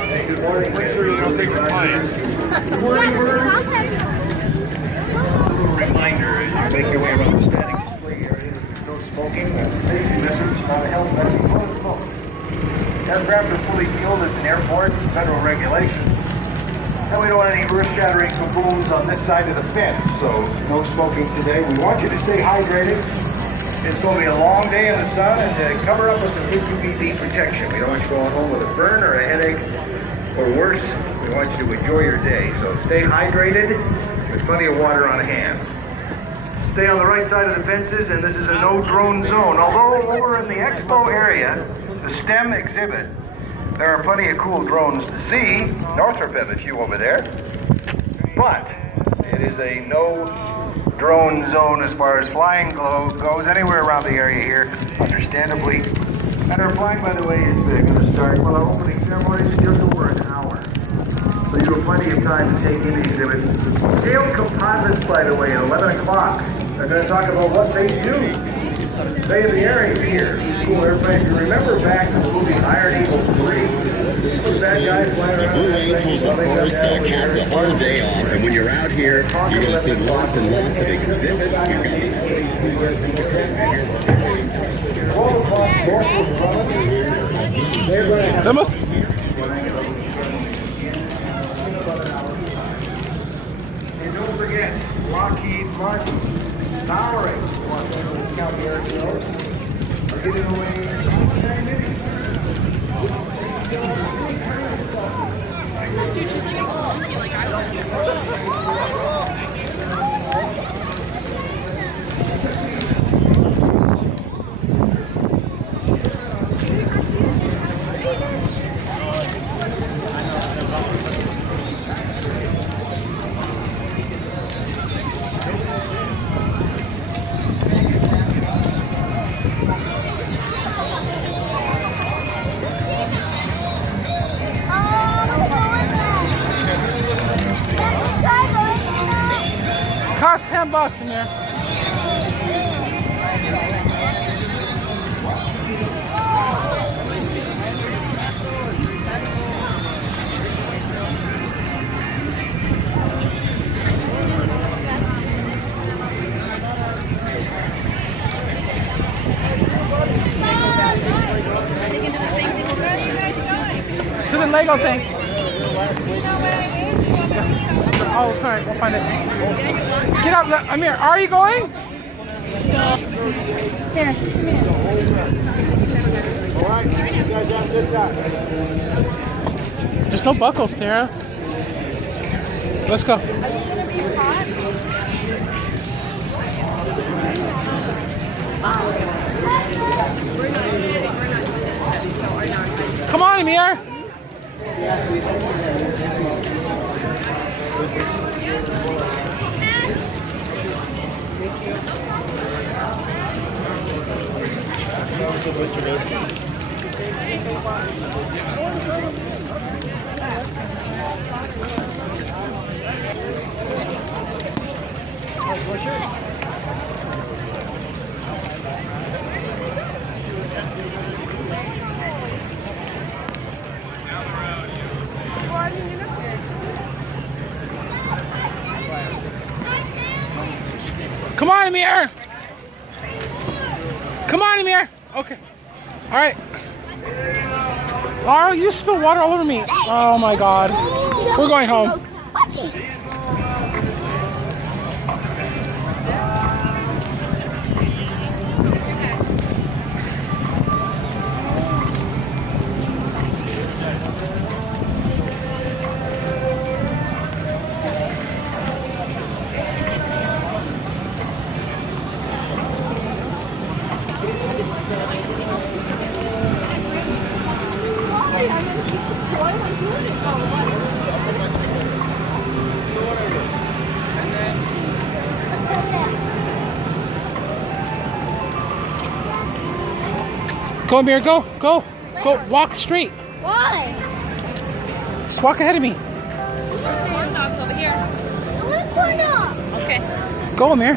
Hey, good morning. Make sure you don't take the clients. Good morning, reminder as you make your way around the static display area that there's no smoking and safety measures, not a health message, no smoking. Aircraft are fully fueled as an airport, federal regulations. And we don't want any earth-shattering kabooms on this side of the fence, so no smoking today. We want you to stay hydrated. It's going to be a long day in the sun, and cover up with some UVB protection. We don't want you going home with a burn or a headache, or worse, we want you to enjoy your day. So stay hydrated with plenty of water on hand. Stay on the right side of the fences, and this is a no-drone zone. Although over in the expo area, the STEM exhibit, there are plenty of cool drones to see. Northrop have a few over there. But it is a no-drone zone as far as flying goes anywhere around the area here, understandably. And our flying, by the way, is going to start, well, our opening ceremony is just over an hour. So you have plenty of time to take in the exhibit. Scaled composites, by the way, at 11 o'clock. They're going to talk about what they do. They have the airings here. Cool airplanes. You remember back to the movie Iron Eagle 3? Bad guys flying around. Blue Angels, of course, have the whole day off. And when you're out here, you're going to see lots and lots of exhibits. We've got the That must. And don't forget, Lockheed Martin, powering Los Angeles County Airfield, are giving away Dude, she's like, oh, like I don't Cost $10 in there. To the Lego thing. Oh, sorry, we'll find it. Get up, Amir. Are you going? Here. There's no buckles, Tara. Let's go. Come on, Amir. Come on, Amir. Come on, Amir. Okay. All right. Laura, you spilled water all over me. Oh my God. We're going home. Go, Amir, go, go, go, walk straight. Why? Just walk ahead of me. Corn dogs over here. I want corn dog. Okay. Go, Amir.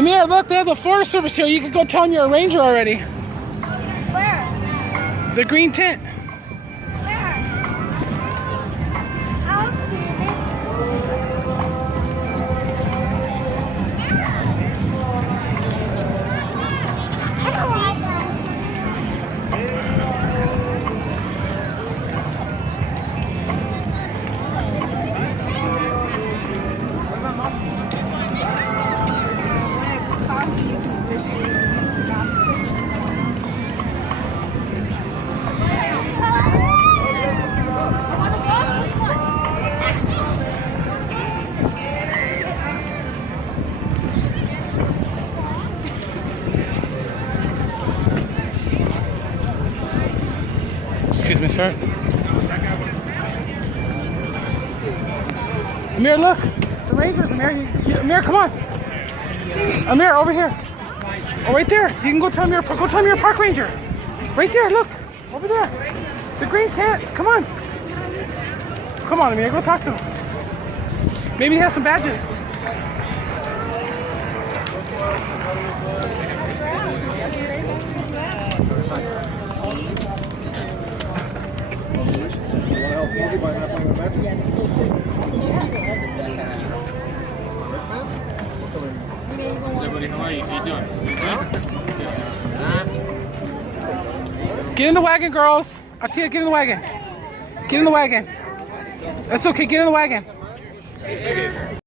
Amir, look, they have the Forest Service here. You can go tell them you're a ranger already. Where? The green tent. Where? I'll see it. I don't like that. Excuse me, sir. Amir, look. The Rangers, Amir. Amir, come on. Amir, over here. Oh, right there. You can go tell him you're a park ranger. Right there, look. Over there. The green tent. Come on. Come on, Amir. Go talk to him. Maybe he has some badges. Everybody, how are you? How you doing? Get in the wagon, girls. Atia, get in the wagon. Get in the wagon. That's okay. Get in the wagon.